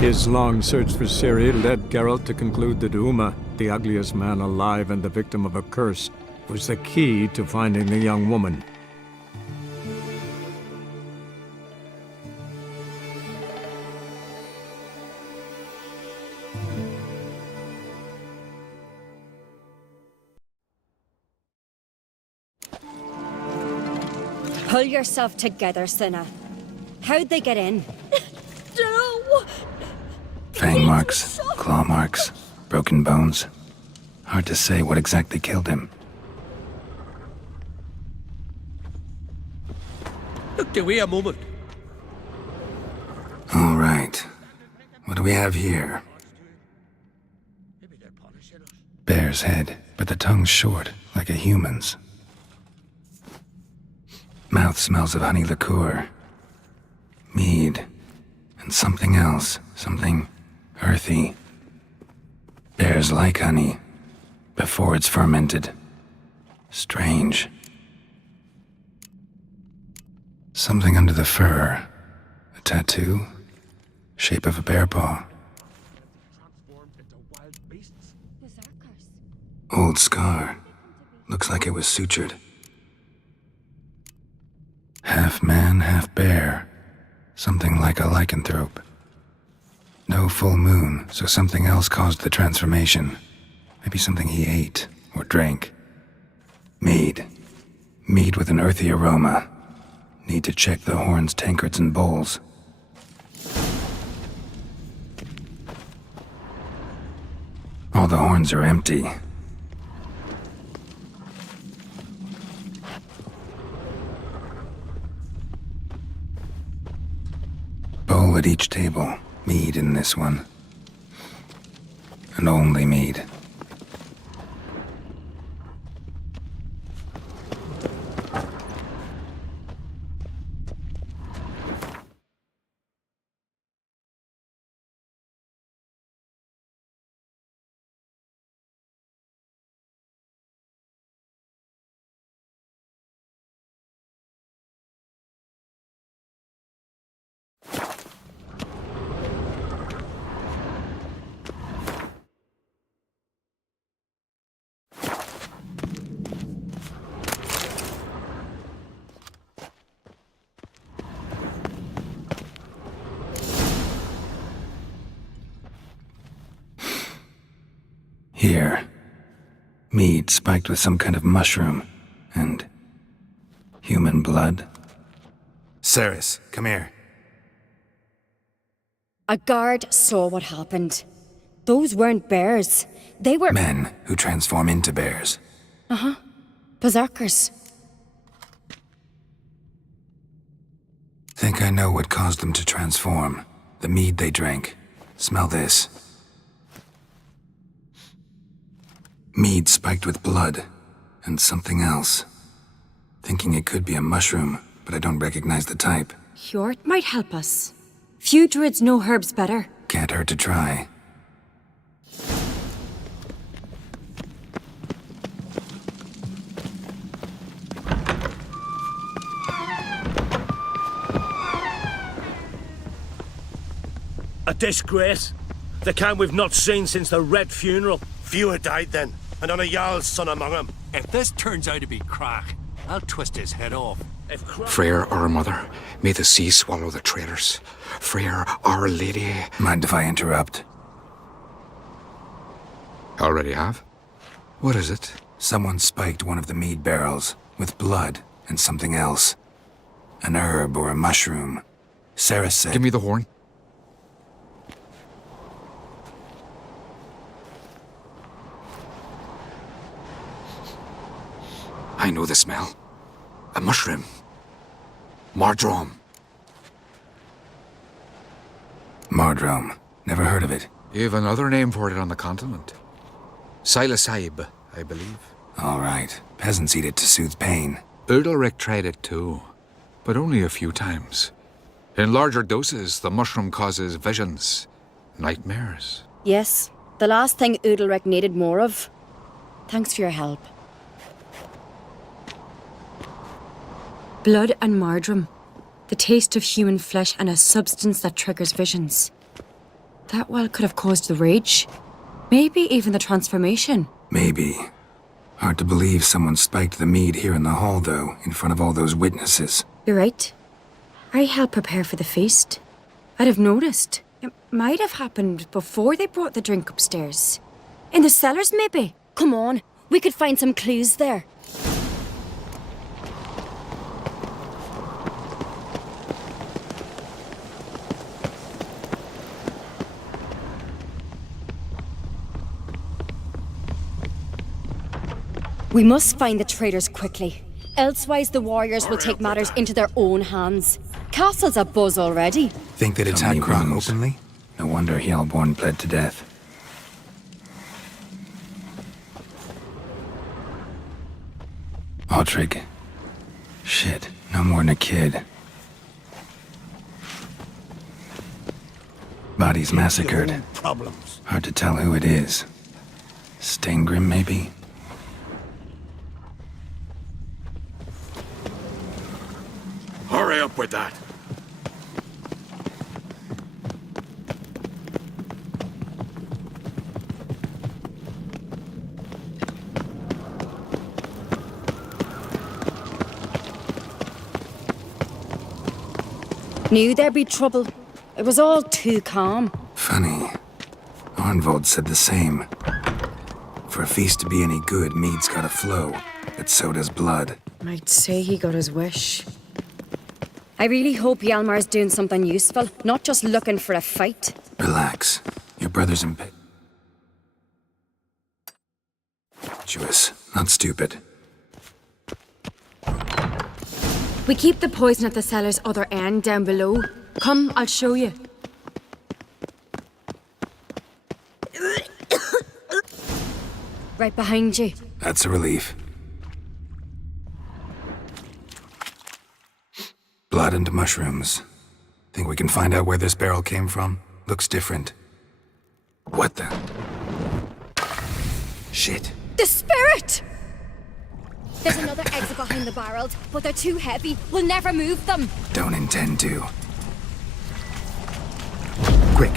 His long search for Ciri led Geralt to conclude that Uma, the ugliest man alive and the victim of a curse, was the key to finding the young woman. Pull yourself together, Cinna. How'd they get in? No! Fang marks, claw marks, broken bones. Hard to say what exactly killed him. Look, do we a moment? All right. What do we have here? Bear's head, but the tongue's short, like a human's. Mouth smells of honey liqueur. Mead. And something else. Something earthy. Bears like honey. Before it's fermented. Strange. Something under the fur. A tattoo? Shape of a bear paw. Old scar. Looks like it was sutured. Half man, half bear. Something like a lycanthrope. No full moon, so something else caused the transformation. Maybe something he ate or drank. Mead. Mead with an earthy aroma. Need to check the horns, tankards, and bowls. All the horns are empty. Bowl at each table. Mead in this one. And only mead. Here. Mead spiked with some kind of mushroom. And human blood. Ceres, come here. A guard saw what happened. Those weren't bears. They were... Men who transform into bears. Uh-huh. Berserkers. Think I know what caused them to transform. The mead they drank. Smell this. Mead spiked with blood. And something else. Thinking it could be a mushroom, but I don't recognize the type. Hjort might help us. Few druids know herbs better. Can't hurt to try. A disgrace. The kind we've not seen since the Red Funeral. Few had died then, and on a Jarl's son among them. If this turns out to be crack, I'll twist his head off. Freyr, our mother, may the sea swallow the traitors. Freyr, our lady... Mind if I interrupt? Already have? What is it? Someone spiked one of the mead barrels with blood and something else. An herb or a mushroom. Sarah said... Give me the horn. I know the smell. A mushroom. Mardrome. Mardrome. Never heard of it. You've another name for it on the continent. Psilocybe, I believe. All right. Peasants eat it to soothe pain. Udalric tried it too, but only a few times. In larger doses, the mushroom causes visions, nightmares. Yes, the last thing Udalric needed more of. Thanks for your help. Blood and mardrum. The taste of human flesh and a substance that triggers visions. That well could have caused the rage. Maybe even the transformation. Maybe. Hard to believe someone spiked the mead here in the hall, though, in front of all those witnesses. You're right. I helped prepare for the feast. I'd have noticed. It might have happened before they brought the drink upstairs. In the cellars, maybe. Come on, we could find some clues there. We must find the traitors quickly. Elsewise, the warriors will take matters into their own hands. Castle's abuzz already. Think they'd attack Krong openly? No wonder Hjalborn bled to death. Altrig. Shit, no more than a kid. Bodies massacred. Problems. Hard to tell who it is. Steingrim, maybe? Hurry up with that. Knew there'd be trouble. It was all too calm. Funny. Arnvold said the same. For a feast to be any good, mead's gotta flow, but so does blood. I'd say he got his wish. I really hope Hjalmar's doing something useful, not just looking for a fight. Relax. Your brother's impetuous, not stupid. We keep the poison at the cellar's other end down below. Come, I'll show you. Right behind you. That's a relief. Blood and mushrooms. Think we can find out where this barrel came from? Looks different. What the? Shit. The spirit! There's another exit behind the barrels, but they're too heavy. We'll never move them. Don't intend to. Quick.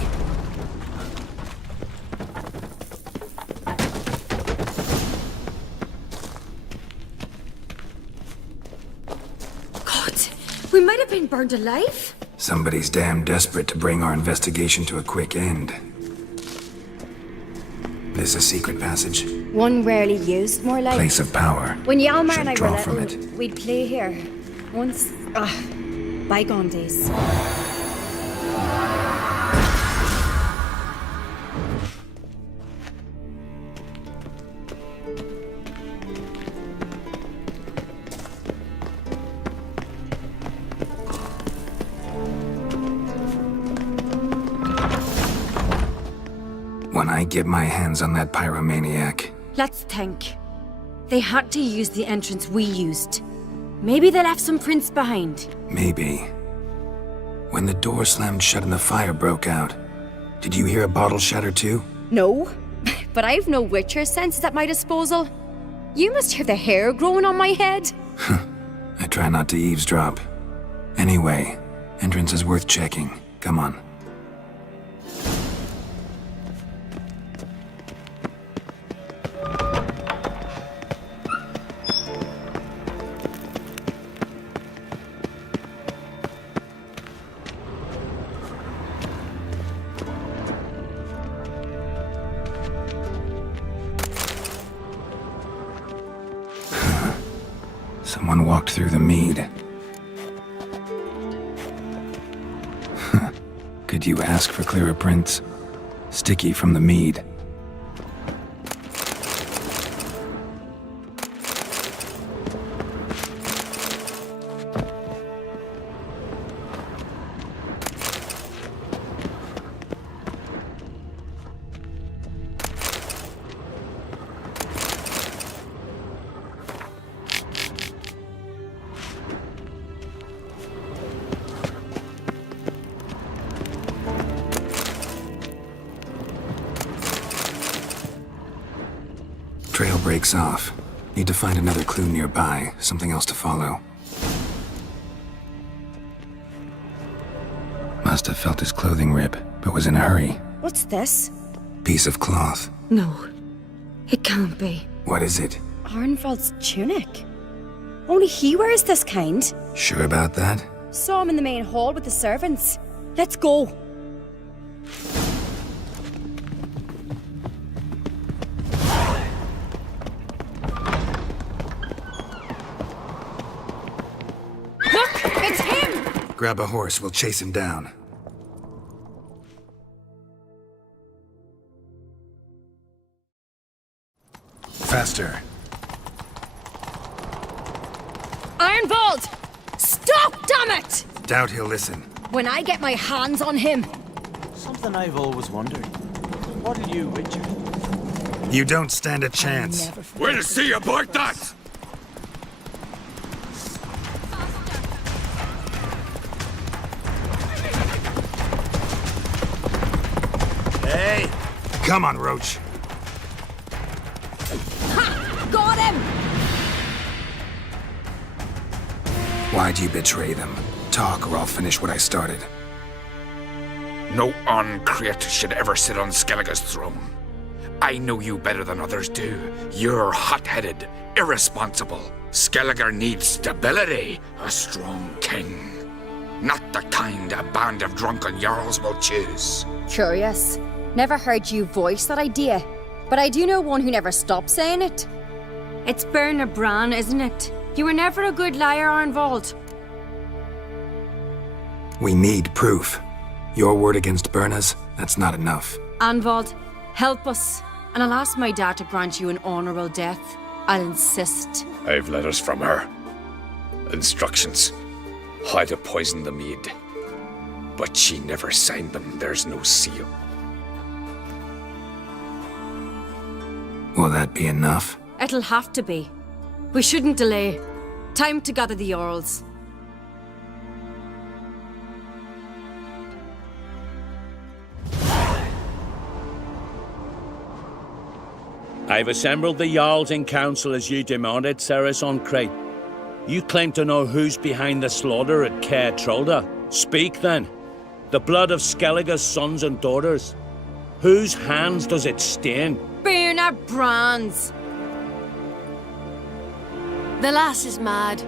God, we might have been burned alive. Somebody's damn desperate to bring our investigation to a quick end. This a secret passage? One rarely used, more like... Place of power. When Hjalmar Should and I draw were from little, it. we'd play here. Once... bygone days. When I get my hands on that pyromaniac, Let's think. They had to use the entrance we used. Maybe they left some prints behind. maybe. When the door slammed shut and the fire broke out, did you hear a bottle shatter too? No, but I've no Witcher senses at my disposal. You must hear the hair growing on my head. I try not to eavesdrop. Anyway, entrance is worth checking. Come on. Someone walked through the mead. Could you ask for clearer prints? Sticky from the mead. Trail breaks off. Need to find another clue nearby, something else to follow. Must have felt his clothing rip, but was in a hurry. What's this? Piece of cloth. No, it can't be. What is it? Arnvald's tunic. Only he wears this kind. Sure about that? Saw him in the main hall with the servants. Let's go. Look, it's him! Grab a horse, we'll chase him down. Faster. Arnvald! Stop, damn it! Doubt he'll listen. When I get my hands on him. Something I've always wondered. What are you, Richard? You don't stand a chance. We'll see about that! Hey! Come on, Roach. Ha! Got him! Why'd you betray them? Talk or I'll finish what I started. No Uncreate should ever sit on Skellige's throne. I know you better than others do. You're hot-headed, irresponsible. Skellige needs stability, a strong king. Not the kind a band of drunken jarls will choose. Curious. Never heard you voice that idea. But I do know one who never stops saying it. It's Bernard Bran, isn't it? You were never a good liar, Arnvald. We need proof. Your word against Berna's, that's not enough. Arnvald, help us. And I'll ask my dad to grant you an honourable death. I'll insist. I've letters from her. Instructions. How to poison the mead. But she never signed them. There's no seal. Will that be enough? It'll have to be. We shouldn't delay. Time to gather the Jarls. I've assembled the Jarls in council as you demanded, Ceres on Crate. You claim to know who's behind the slaughter at Caer Trolda. Speak then. The blood of Skellige's sons and daughters. Whose hands does it stain? Bernard Bran's. The lass is mad.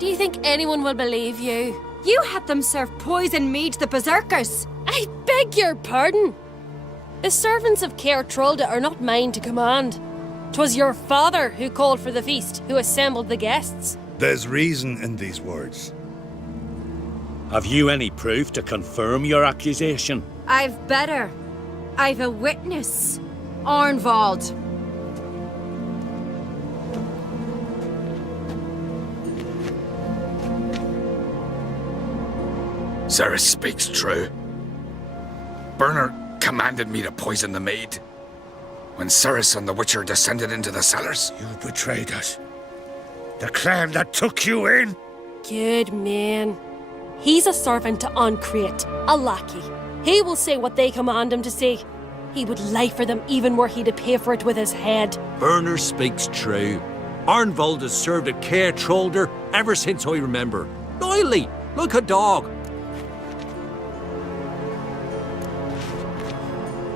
Do you think anyone will believe you? You had them serve poison mead to the berserkers. I beg your pardon. The servants of Caer Trolda are not mine to command. 'Twas your father who called for the feast, who assembled the guests. There's reason in these words. Have you any proof to confirm your accusation? I've better. I've a witness. Arnvald. Ceres speaks true. Bernard commanded me to poison the maid. When Ceres and the Witcher descended into the cellars. You betrayed us. The clan that took you in. Good man. He's a servant to Uncreate, a lackey. He will say what they command him to say. He would lie for them even were he to pay for it with his head. Bernard speaks true. Arnvald has served at Caer Trolder ever since I remember. Loyally, like a dog.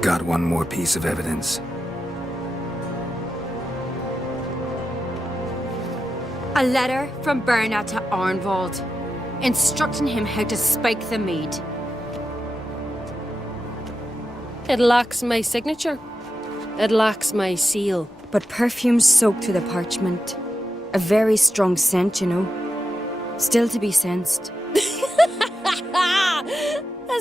Got one more piece of evidence. A letter from Bernard to Arnvald, instructing him how to spike the mead. It lacks my signature. It lacks my seal. But perfume soaked through the parchment. A very strong scent, you know. Still to be sensed. Is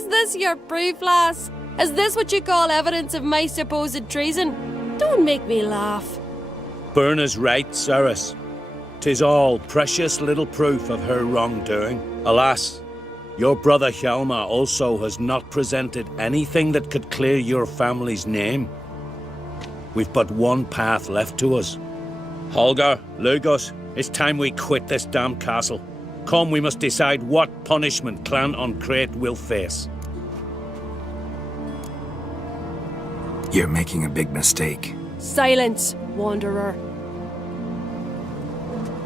this your proof, lass? Is this what you call evidence of my supposed treason? Don't make me laugh. Berna's right, Ceres. 'Tis all precious little proof of her wrongdoing. Alas, your brother Hjalmar also has not presented anything that could clear your family's name. We've but one path left to us. Holger, Lugos, it's time we quit this damn castle. Come, we must decide what punishment Clan Uncreate will face. You're making a big mistake. Silence, wanderer.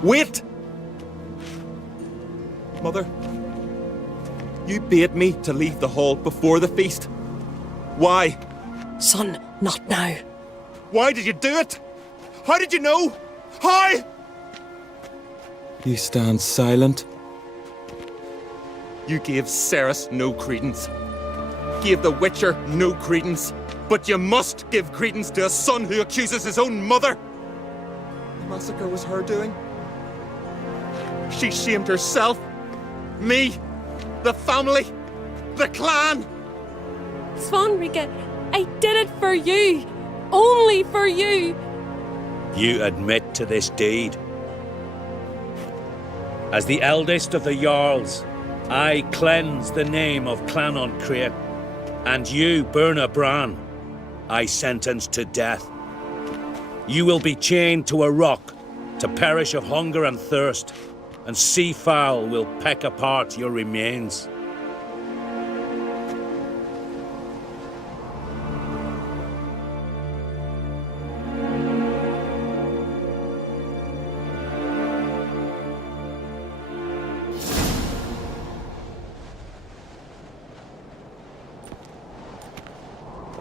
Wait! Mother, you bade me to leave the hall before the feast. Why? Son, not now. Why did you do it? How did you know? How? You stand silent. You gave Cerys no credence. Gave the Witcher no credence. But you must give credence to a son who accuses his own mother. The massacre was her doing. She shamed herself, me, the family, the clan. Svanrige, I did it for you. Only for you. You admit to this deed. As the eldest of the Jarls, I cleanse the name of Clan Create, and you, Burna Bran, I sentence to death. You will be chained to a rock to perish of hunger and thirst, and sea fowl will peck apart your remains.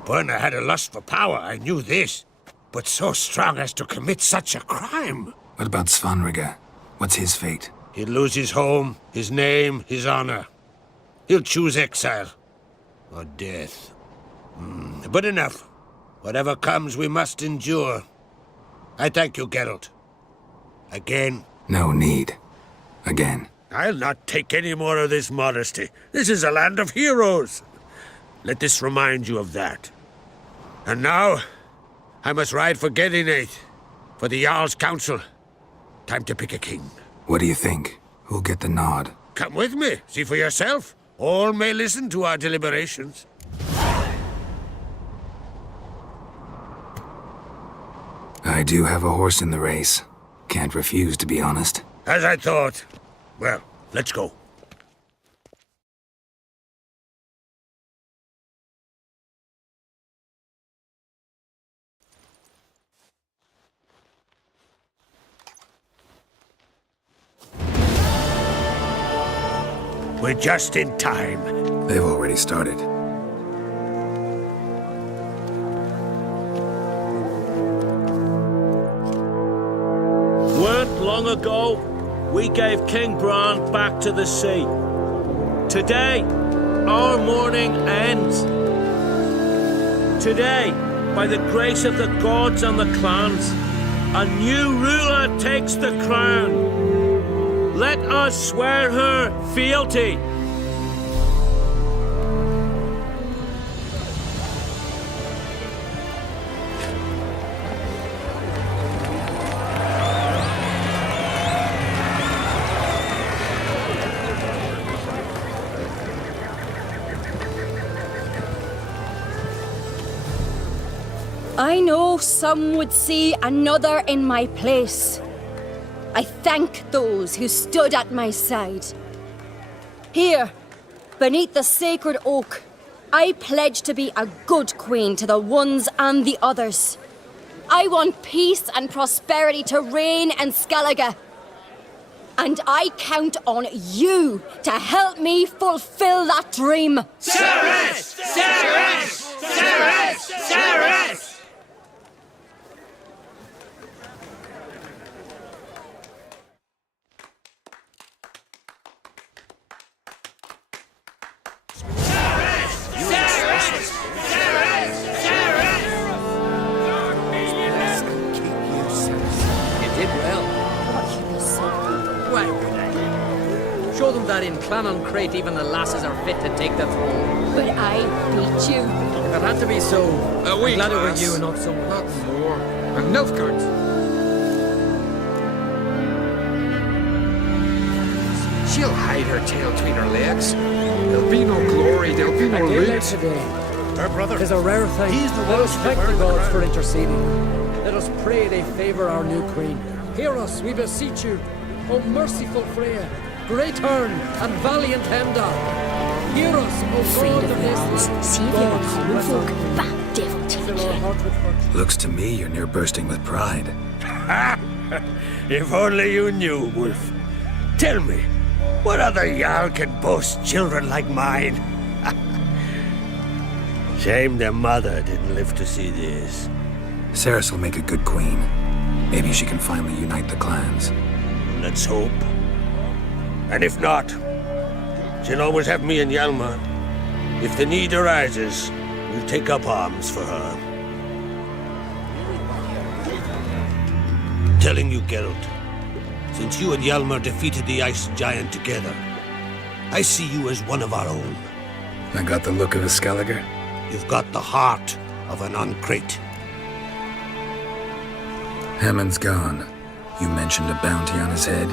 Burna had a lust for power, I knew this. But so strong as to commit such a crime. What about Svanrige? What's his fate? He'll lose his home, his name, his honor. He'll choose exile. Or death. But enough. Whatever comes, we must endure. I thank you, Geralt. Again. No need. Again. I'll not take any more of this modesty. This is a land of heroes. Let this remind you of that. And now, I must ride for Gedinate, for the Jarl's Council. Time to pick a king. What do you think? Who'll get the nod? Come with me, see for yourself. All may listen to our deliberations. I do have a horse in the race. Can't refuse, to be honest. As I thought. Well, let's go. We're just in time. They've already started. Weren't long ago, we gave King Bran back to the sea. Today, our mourning ends. Today, by the grace of the gods and the clans, a new ruler takes the crown. Let us swear her fealty. I know some would see another in my place. I thank those who stood at my side. Here, beneath the sacred oak, I pledge to be a good queen to the ones and the others. I want peace and prosperity to reign in Skellige. And I count on you to help me fulfill that dream. Cerys! Cerys! Cerys! Cerys! Show them that in Clan Create even the lasses are fit to take the throne. But I beat you. It had to be so. A wee I'm glad it lass. were you and not someone. Not more. And Nilfgaard. She'll hide her tail between her legs. There'll be no glory, there'll be no loot. Today. Her brother. It's a rare thing. He's the Let one us who thank the earned the gods crown. for interceding. Let us pray they favour our new queen. Hear us, we beseech you, O merciful Freya, great Herne, and valiant Hemda. Hear us, O Afraid God of of walls, this see the other common folk, that devil take Fill our you. heart with virtue. Looks to me you're near bursting with pride. If only you knew, Wolf. Tell me, what other Jarl can boast children like mine? Shame their mother didn't live to see this. Ceres will make a good queen. Maybe she can finally unite the clans. Let's hope. And if not, she'll always have me and Hjalmar. If the need arises, we'll take up arms for her. Telling you, Geralt, since you and Hjalmar defeated the Ice Giant together, I see you as one of our own. I got the look of a Skelliger. You've got the heart of an Uncrate. Hammond's gone. You mentioned a bounty on his head.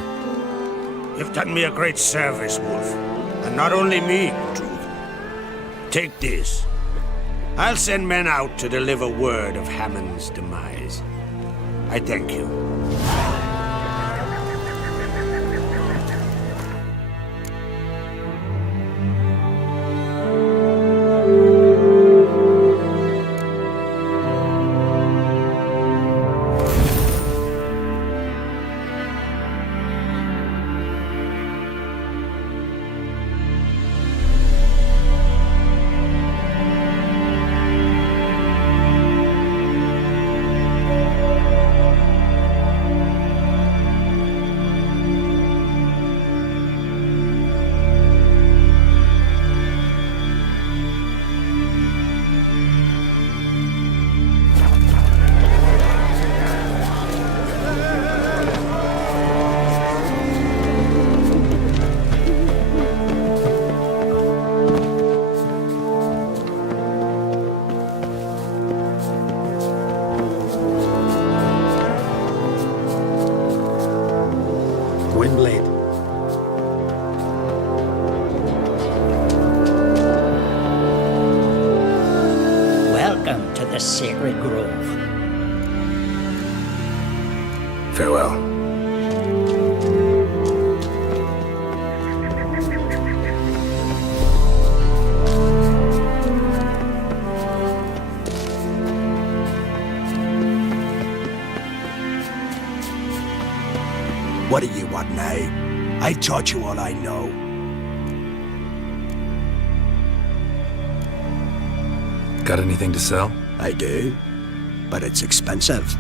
You've done me a great service, Wolf. And not only me, in truth. Take this. I'll send men out to deliver word of Hammond's demise. I thank you. Gwynblade. Welcome to the Sacred Grove. Farewell. What do you want now? I taught you all I know. Got anything to sell? I do, but it's expensive.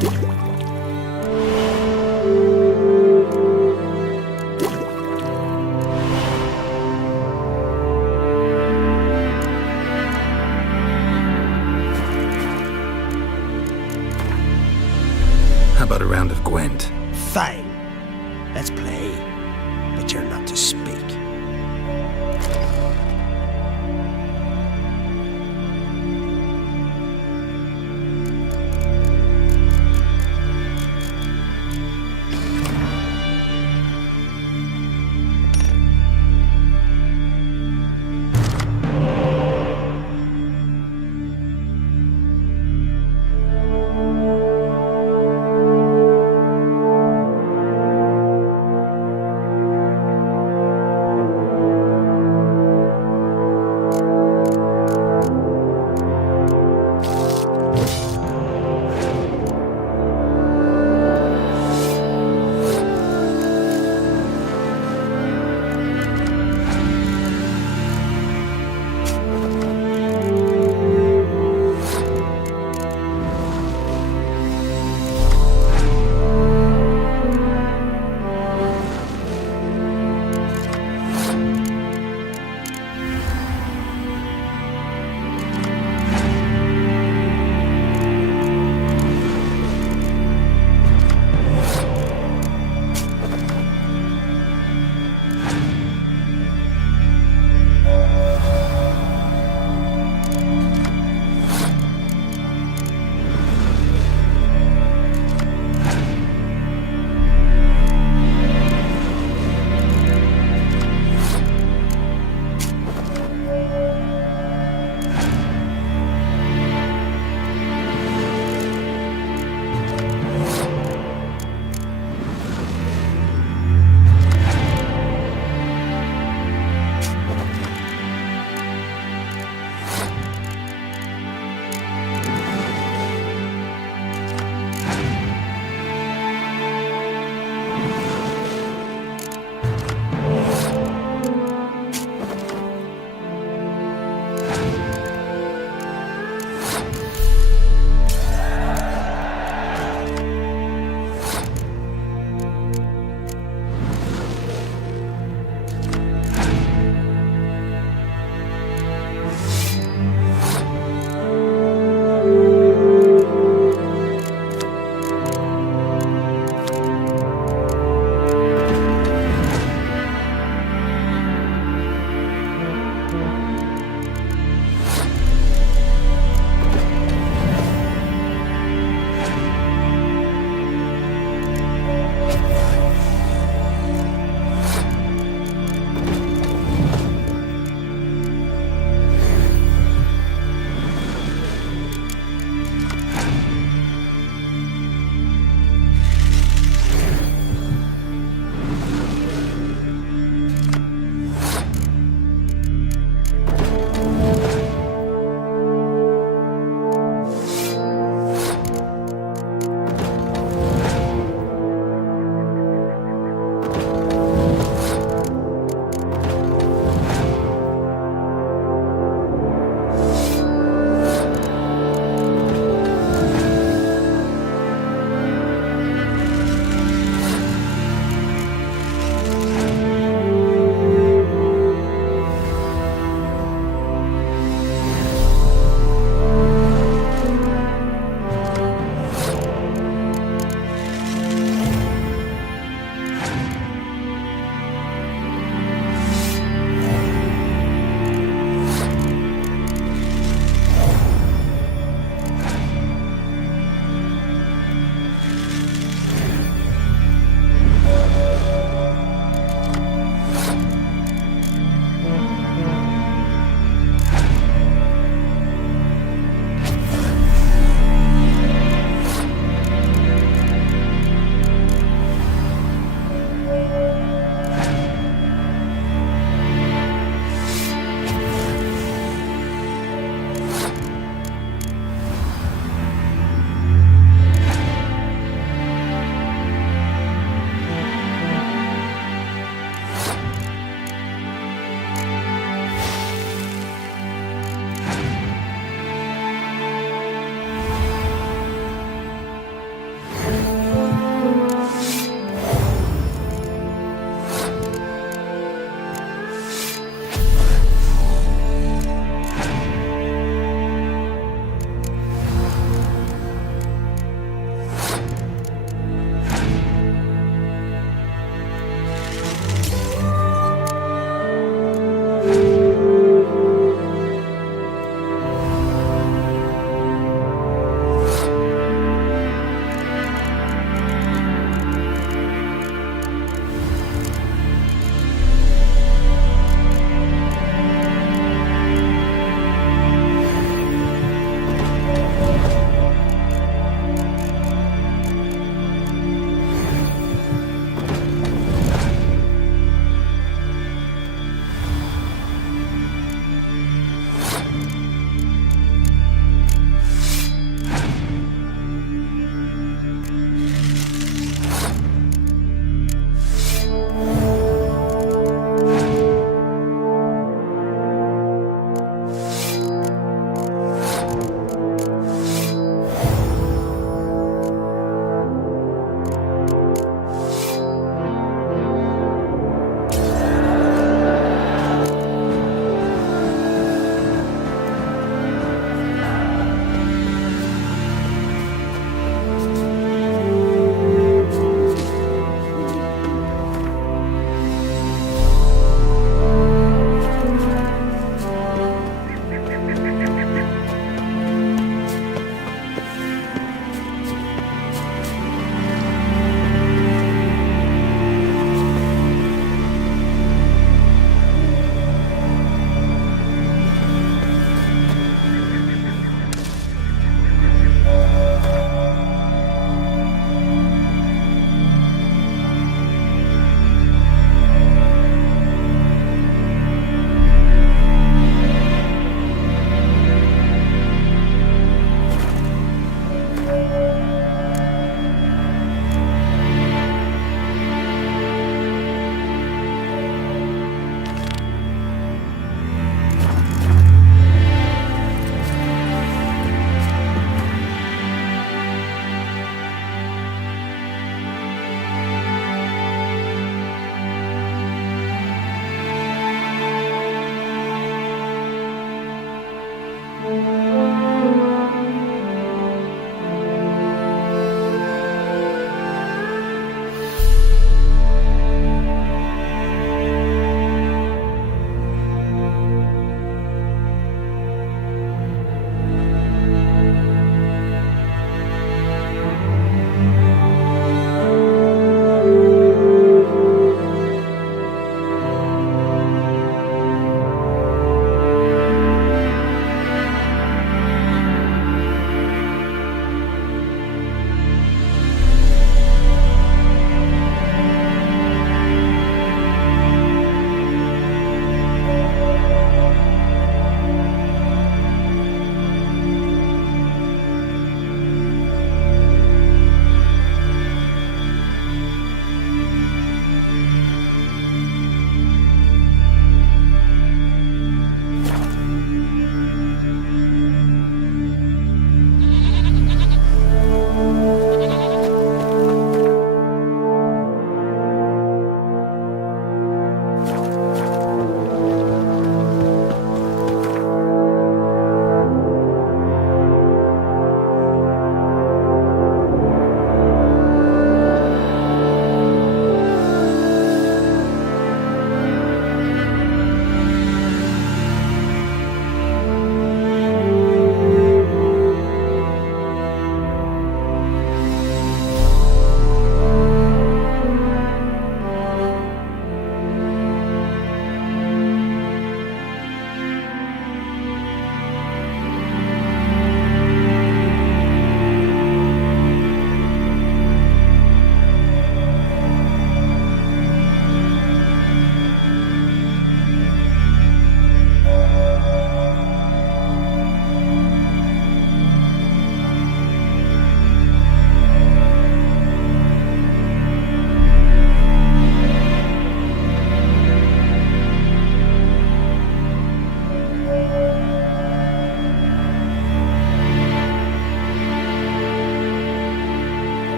How about a round of Gwent? Fine. Let's play. But you're not to speak.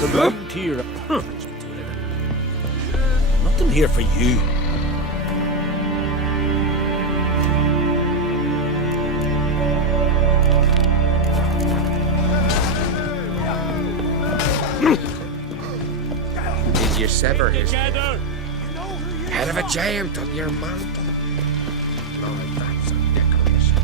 The round here. Nothing here for you. Did you sever his head of a giant on your mantle? Lord, that's a decoration.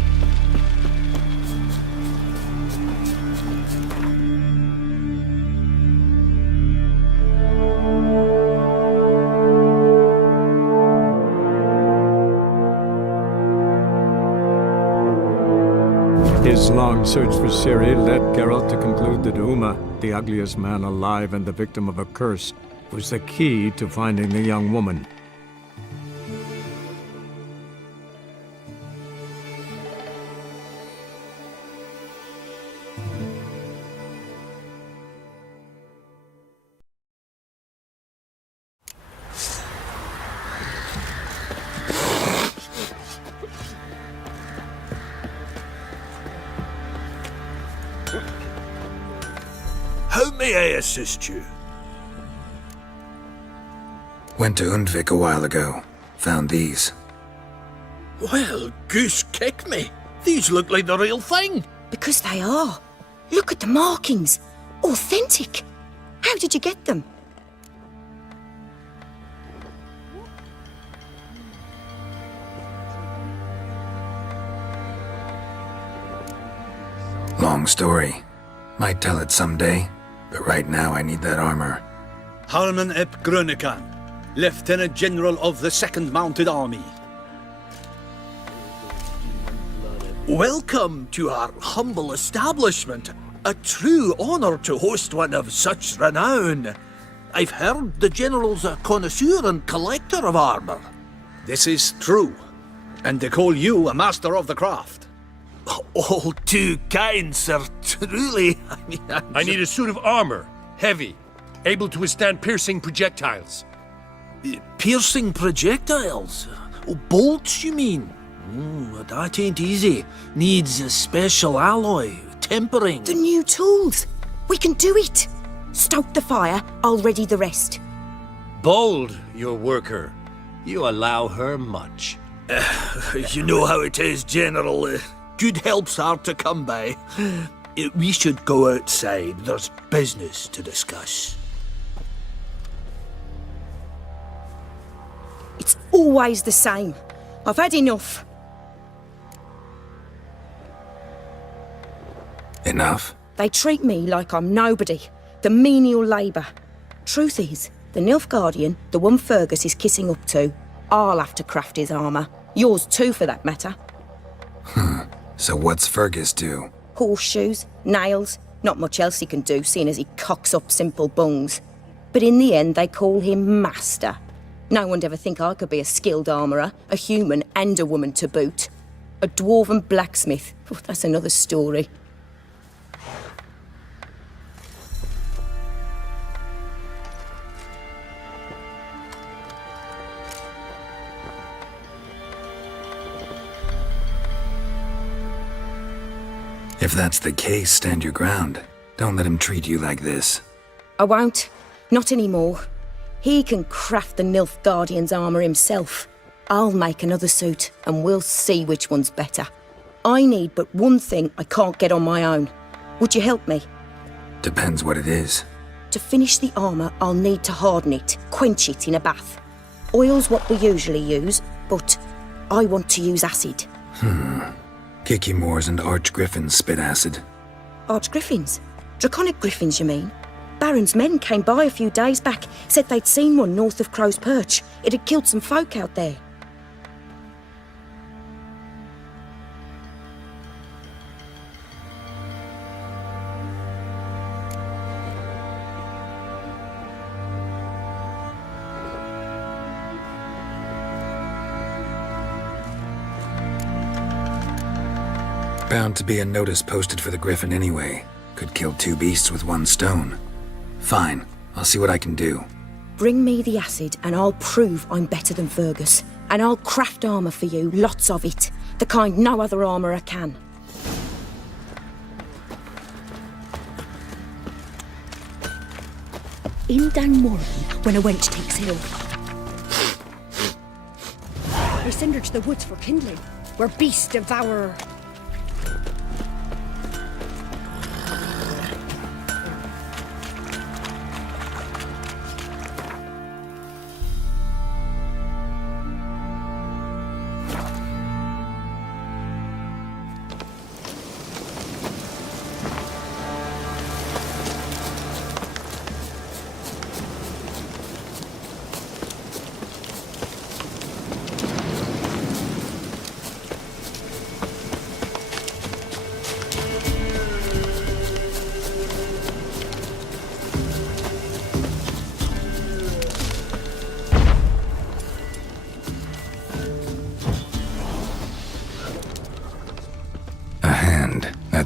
His long search for Ciri led Geralt to conclude that Uma, the ugliest man alive and the victim of a curse, was the key to finding the young woman. How may I assist you? Went to Undvik a while ago. Found these. Well, goose kick me. These look like the real thing. Because they are. Look at the markings. Authentic. How did you get them? Long story. Might tell it someday, but right now I need that armor. Harman ep Grönekan, Lieutenant General of the 2nd Mounted Army. Welcome to our humble establishment. A true honor to host one of such renown. I've heard the General's a connoisseur and collector of armor. This is true, and they call you a master of the craft. All too kind, sir. Truly, I need a suit of armor. Heavy. Able to withstand piercing projectiles. Piercing projectiles? Oh, bolts, you mean? That ain't easy. Needs a special alloy, tempering. The new tools. We can do it. Stoke the fire, I'll ready the rest. Bold, your worker. You allow her much. You know how it is, General. Good help's hard to come by. We should go outside. There's business to discuss. It's always the same. I've had enough. Enough? They treat me like I'm nobody. The menial labour. Truth is, the Nilfgaardian, the one Fergus is kissing up to, I'll have to craft his armour. Yours too, for that matter. So what's Fergus do? Horseshoes, nails, not much else he can do, seeing as he cocks up simple bungs. But in the end, they call him Master. No one'd ever think I could be a skilled armourer, a human and a woman to boot. A dwarven blacksmith, that's another story. If that's the case, stand your ground. Don't let him treat you like this. I won't. Not anymore. He can craft the Nilfgaardian's armour himself. I'll make another suit, and we'll see which one's better. I need but one thing I can't get on my own. Would you help me? Depends what it is. To finish the armour, I'll need to harden it, quench it in a bath. Oil's what we usually use, but I want to use acid. Kikimoors and Archgriffins spit acid. Archgriffins? Draconic griffins, you mean? Baron's men came by a few days back, said they'd seen one north of Crow's Perch. It had killed some folk out there. Bound to be a notice posted for the Griffin anyway. Could kill two beasts with one stone. Fine, I'll see what I can do. Bring me the acid and I'll prove I'm better than Fergus. And I'll craft armour for you, lots of it. The kind no other armourer can. in down Moran when a wench takes ill. They send her to the woods for kindling, where beasts devour her.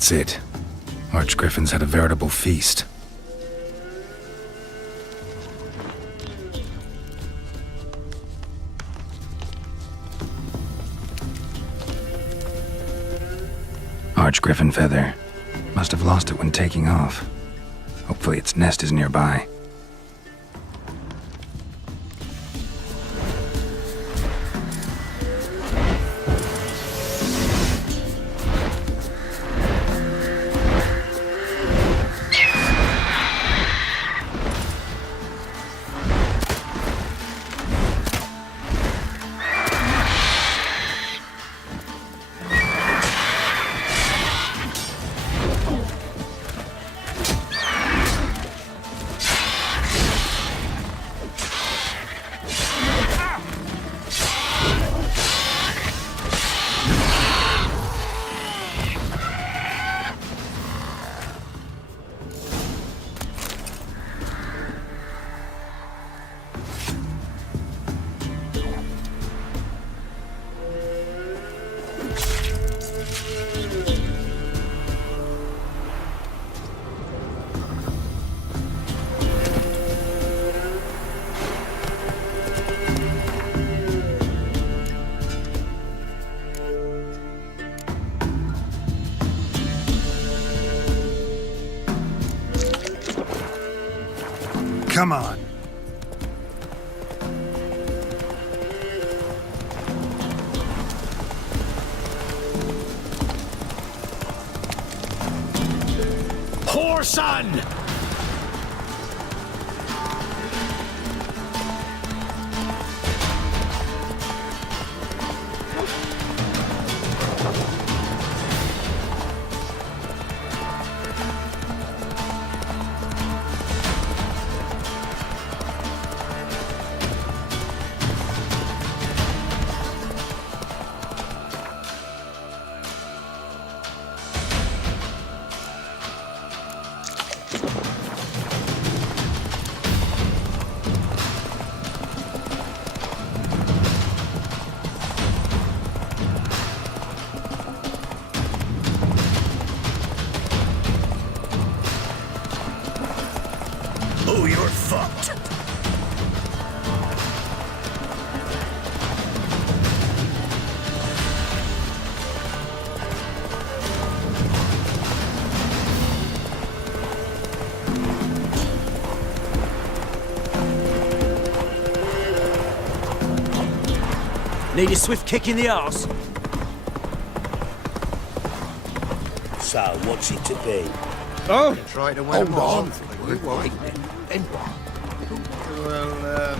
That's it. Archgriffins had a veritable feast. Archgriffin feather. Must have lost it when taking off. Hopefully its nest is nearby. Come on. Whoreson! Oh, you're fucked. Need a swift kick in the arse? So, what's it to be? Oh, Try to hold on. You won't. Well,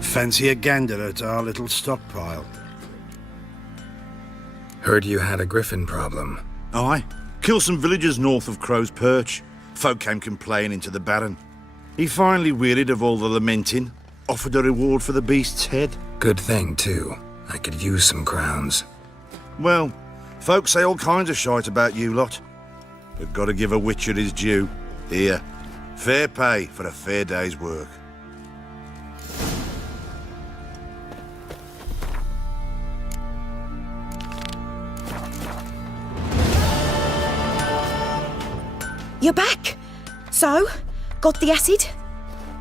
Fancy a gander at our little stockpile? Heard you had a griffin problem. Aye. Killed some villagers north of Crow's Perch. Folk came complaining to the Baron. He finally wearied of all the lamenting. offered a reward for the beast's head. Good thing, too. I could use some crowns. Well, folks say all kinds of shite about you lot. But gotta give a witcher his due. Here, fair pay for a fair day's work. You're back. So, got the acid?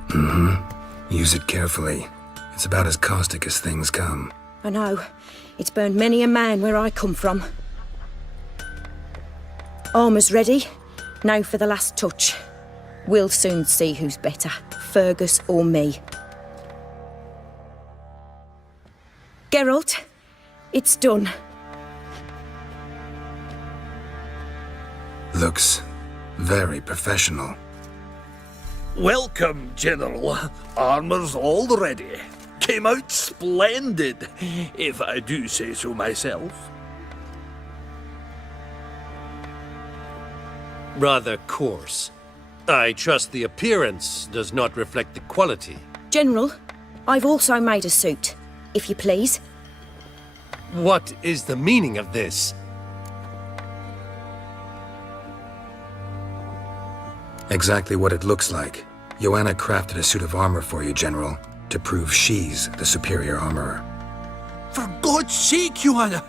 Mm-hmm. Use it carefully. It's about as caustic as things come. I know. It's burned many a man where I come from. Armour's ready. Now for the last touch. We'll soon see who's better, Fergus or me. Geralt, it's done. Looks very professional. Welcome, General. Armour's all ready. Came out splendid, if I do say so myself. Rather coarse. I trust the appearance does not reflect the quality. General, I've also made a suit, if you please. What is the meaning of this? Exactly what it looks like. Joanna crafted a suit of armor for you, General, to prove she's the superior armorer. For God's sake, Joanna!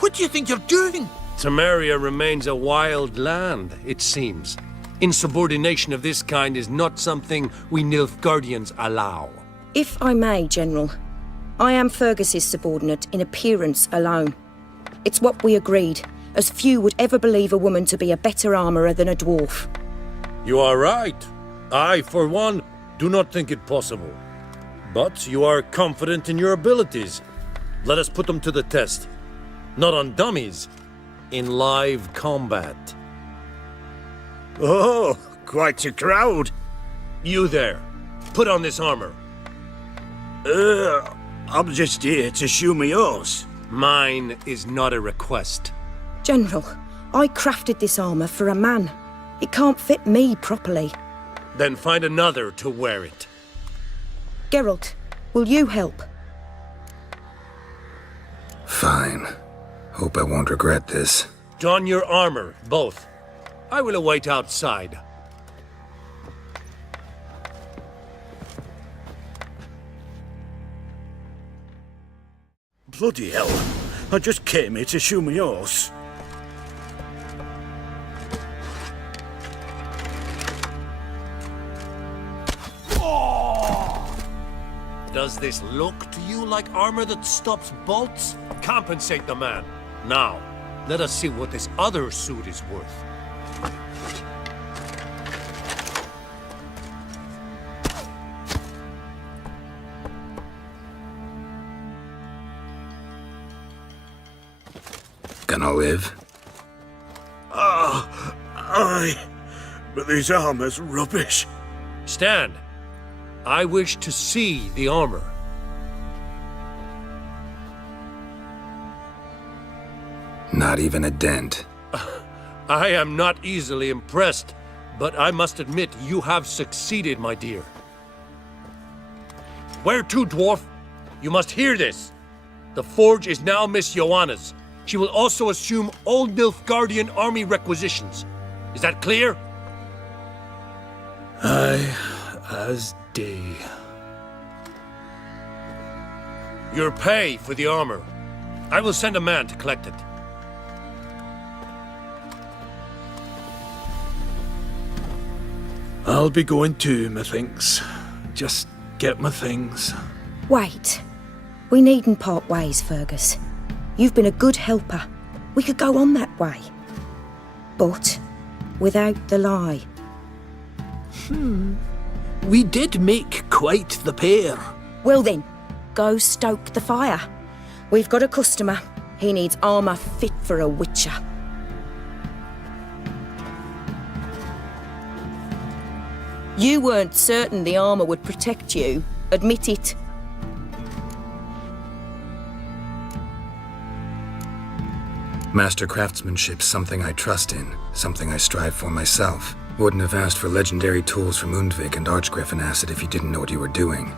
What do you think you're doing? Temeria remains a wild land, it seems. Insubordination of this kind is not something we Nilfgaardians allow. If I may, General, I am Fergus's subordinate in appearance alone. It's what we agreed, as few would ever believe a woman to be a better armourer than a dwarf. You are right. I, for one, do not think it possible. But you are confident in your abilities. Let us put them to the test. Not on dummies, in live combat. Oh, quite a crowd. You there, put on this armor. I'm just here to show me yours. Mine is not a request. General, I crafted this armour for a man. It can't fit me properly. Then find another to wear it. Geralt, will you help? Fine. Hope I won't regret this. Don your armor, both. I will await outside. Bloody hell. I just came here to show me yours. Does this look to you like armor that stops bolts? Compensate the man. Now, let us see what this other suit is worth. Gonna live? Aye. But this armor's rubbish. Stand. I wish to see the armor. Not even a dent. I am not easily impressed, but I must admit you have succeeded, my dear. Where to, dwarf? You must hear this. The forge is now Miss Joanna's. She will also assume all Nilfgaardian army requisitions. Is that clear? Aye, as day. Your pay for the armor. I will send a man to collect it. I'll be going too, methinks. Just get my things. Wait. We needn't part ways, Fergus. You've been a good helper. We could go on that way. But without the lie. We did make quite the pair. Well then, go stoke the fire. We've got a customer. He needs armour fit for a witcher. You weren't certain the armour would protect you. Admit it. Master craftsmanship's something I trust in, something I strive for myself. Wouldn't have asked for legendary tools from Undvik and Archgriffin acid if you didn't know what you were doing.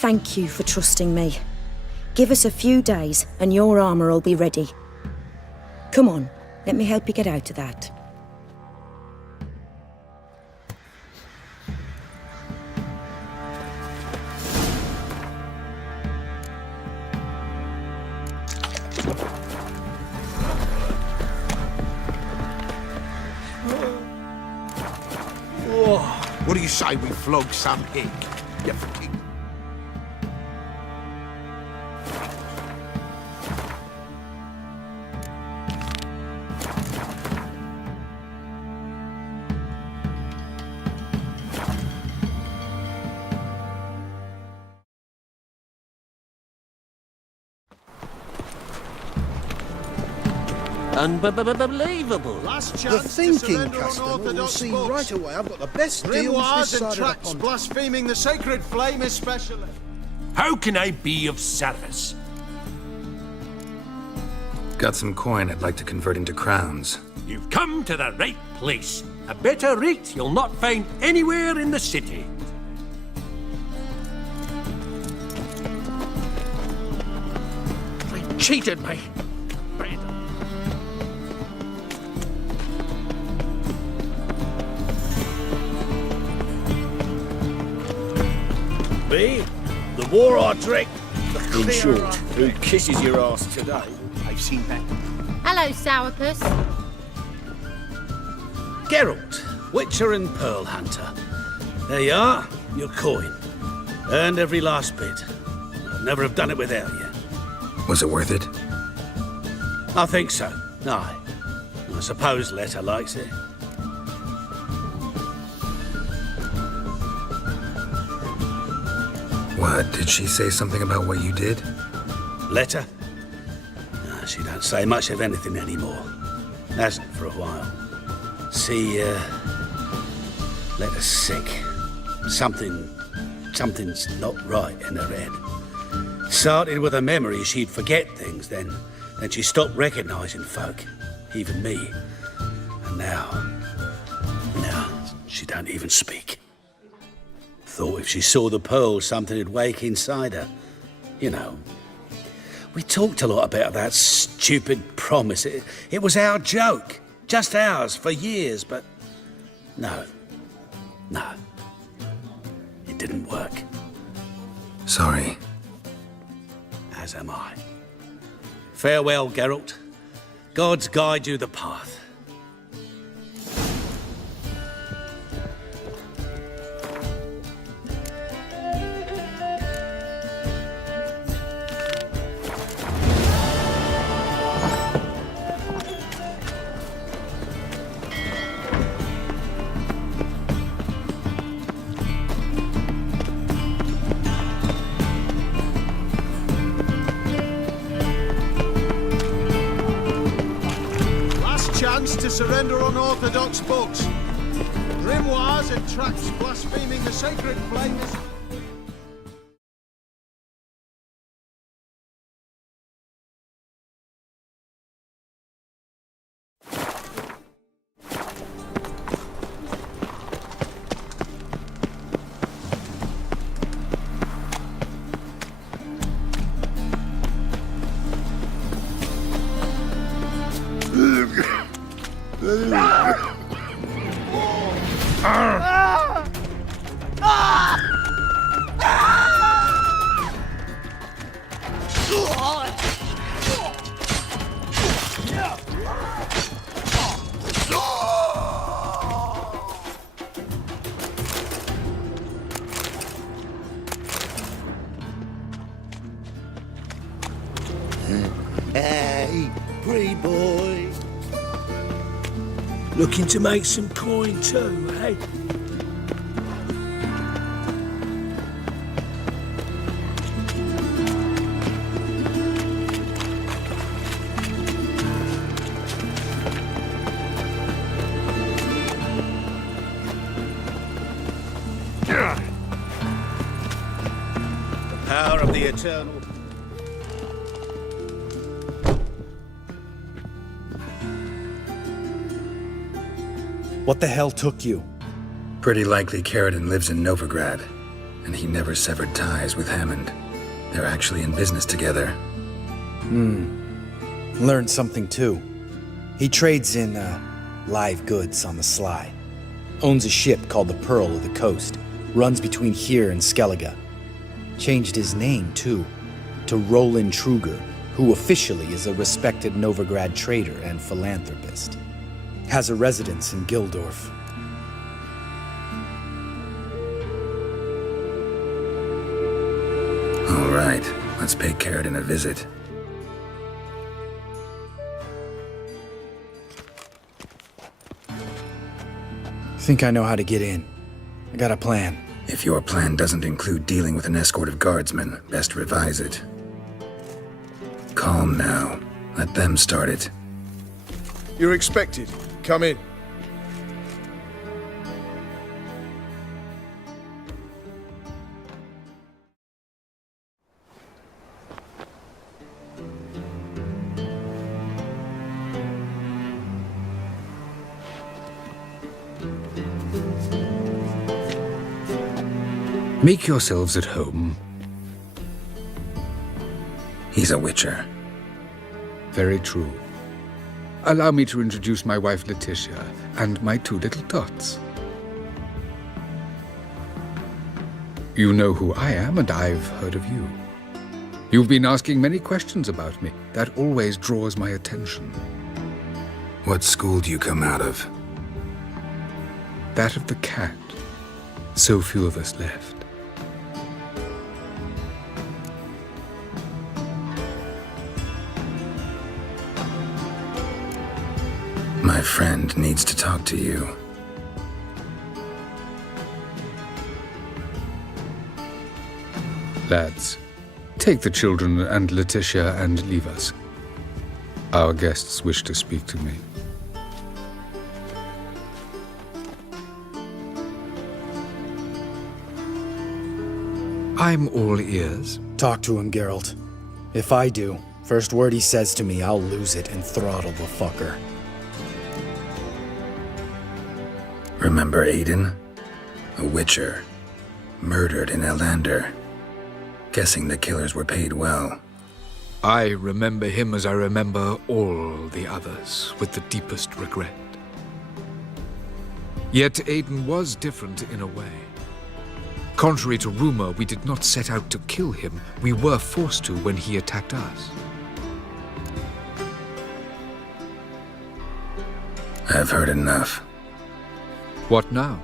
Thank you for trusting me. Give us a few days and your armour will be ready. Come on, let me help you get out of that. What do you say we flog some hick? You fucking... Unbelievable. The thinking customer will see right away I've got the best deals this side of the pond. Blaspheming the sacred flame especially. How can I be of service? Got some coin I'd like to convert into crowns. You've come to the right place. A better rate you'll not find anywhere in the city. They cheated me. Me? The more I drink, the clearer. In short, who kisses your ass today? I've seen that. Hello, Sourpuss. Geralt, Witcher and Pearl Hunter. There you are, your coin. Earned every last bit. I'd never have done it without you. Was it worth it? I think so. Aye. I suppose Letta likes it. What, did she say something about what you did? Letta? No, she don't say much of anything anymore. Hasn't for a while. See, Letta's sick. Something's not right in her head. Started with a memory she'd forget things, then she stopped recognising folk, even me. And now she don't even speak. Thought if she saw the pearl, something would wake inside her. You know, we talked a lot about that stupid promise. It was our joke. Just ours for years, but no. It didn't work. Sorry. As am I. Farewell, Geralt. Gods guide you the path. To surrender unorthodox books. Grimoires and tracts blaspheming the sacred flames. Hey, pretty boy. Looking to make some coin too, eh? The power of the eternal. What the hell took you? Pretty likely Carradine lives in Novigrad. and he never severed ties with Hammond. They're actually in business together. Learned something too. He trades in, live goods on the sly. Owns a ship called the Pearl of the Coast. Runs between here and Skellige. Changed his name, too, to Roland Truger, who officially is a respected Novigrad trader and philanthropist. Has a residence in Gildorf. All right, let's pay Carradine a visit. Think I know how to get in. I got a plan. If your plan doesn't include dealing with an escort of guardsmen, best revise it. Calm now. Let them start it. You're expected. Come in. Make yourselves at home. He's a witcher. Very true. Allow me to introduce my wife Letitia and my two little tots. You know who I am, and I've heard of you. You've been asking many questions about me. That always draws my attention. What school do you come out of? That of the cat. So few of us left. My friend needs to talk to you. Lads, take the children and Letitia and leave us. Our guests wish to speak to me. I'm all ears. Talk to him, Geralt. If I do, first word he says to me, I'll lose it and throttle the fucker. Remember Aiden? A witcher. Murdered in Elander. Guessing the killers were paid well. I remember him as I remember all the others, with the deepest regret. Yet Aiden was different in a way. Contrary to rumor, we did not set out to kill him. We were forced to when he attacked us. I've heard enough. What now?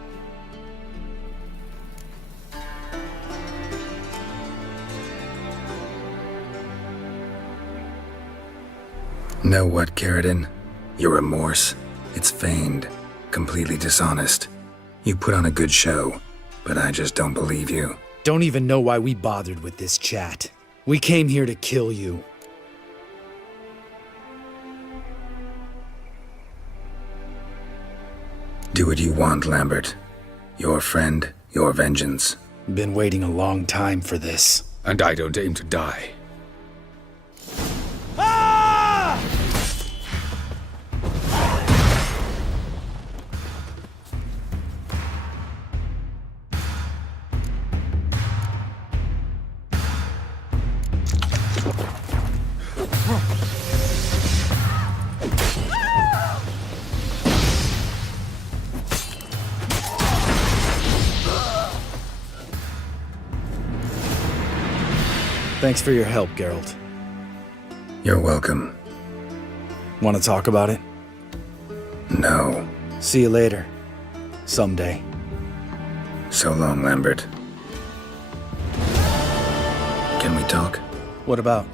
Know what, Carradine? Your remorse? It's feigned. Completely dishonest. You put on a good show, but I just don't believe you. Don't even know why we bothered with this chat. We came here to kill you. Do what you want, Lambert. Your friend, your vengeance. Been waiting a long time for this. And I don't aim to die. Thanks for your help, Geralt. You're welcome. Want to talk about it? No. See you later. Someday. So long, Lambert. Can we talk? What about?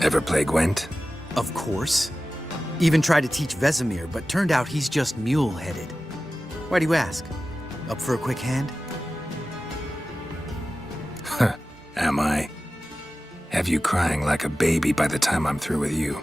Ever play Gwent? Of course. Even tried to teach Vesemir, but turned out he's just mule-headed. Why do you ask? Up for a quick hand? Am I? Have you crying like a baby by the time I'm through with you?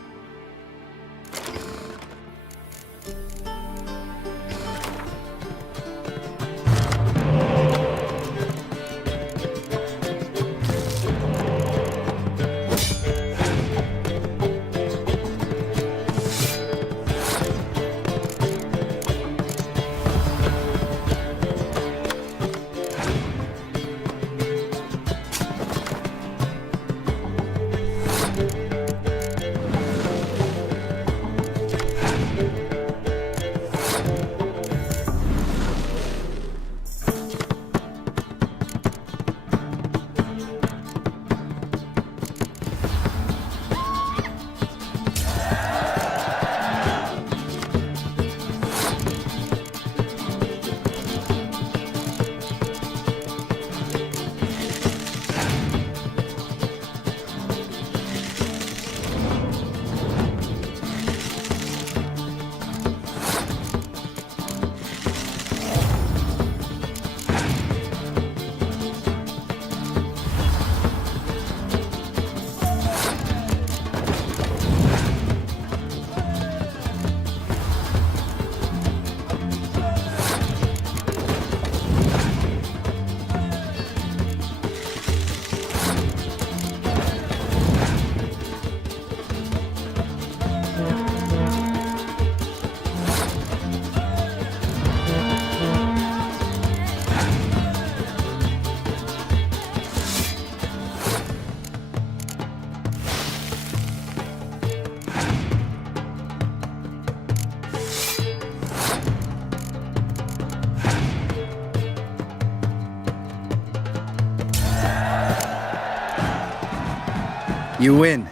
You win.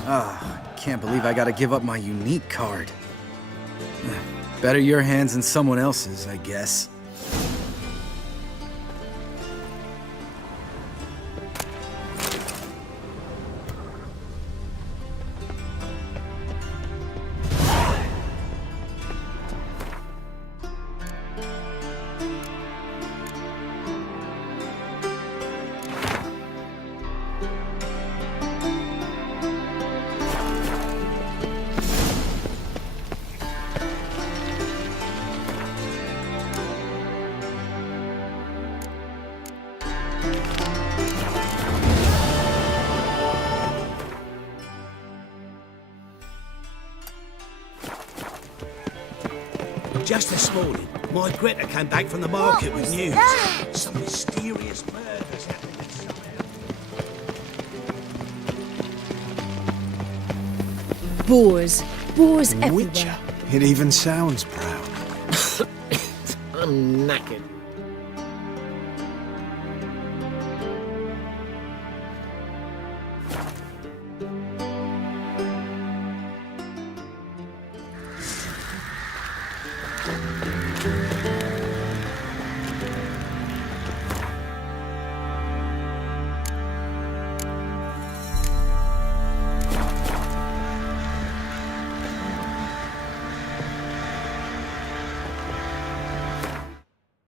Ah, can't believe I gotta give up my unique card. Better your hands than someone else's, I guess. Just this morning, my Greta came back from the market with news. Some mysterious murders happening somewhere. Boars. Boars everywhere. It even sounds proud. I'm knackered.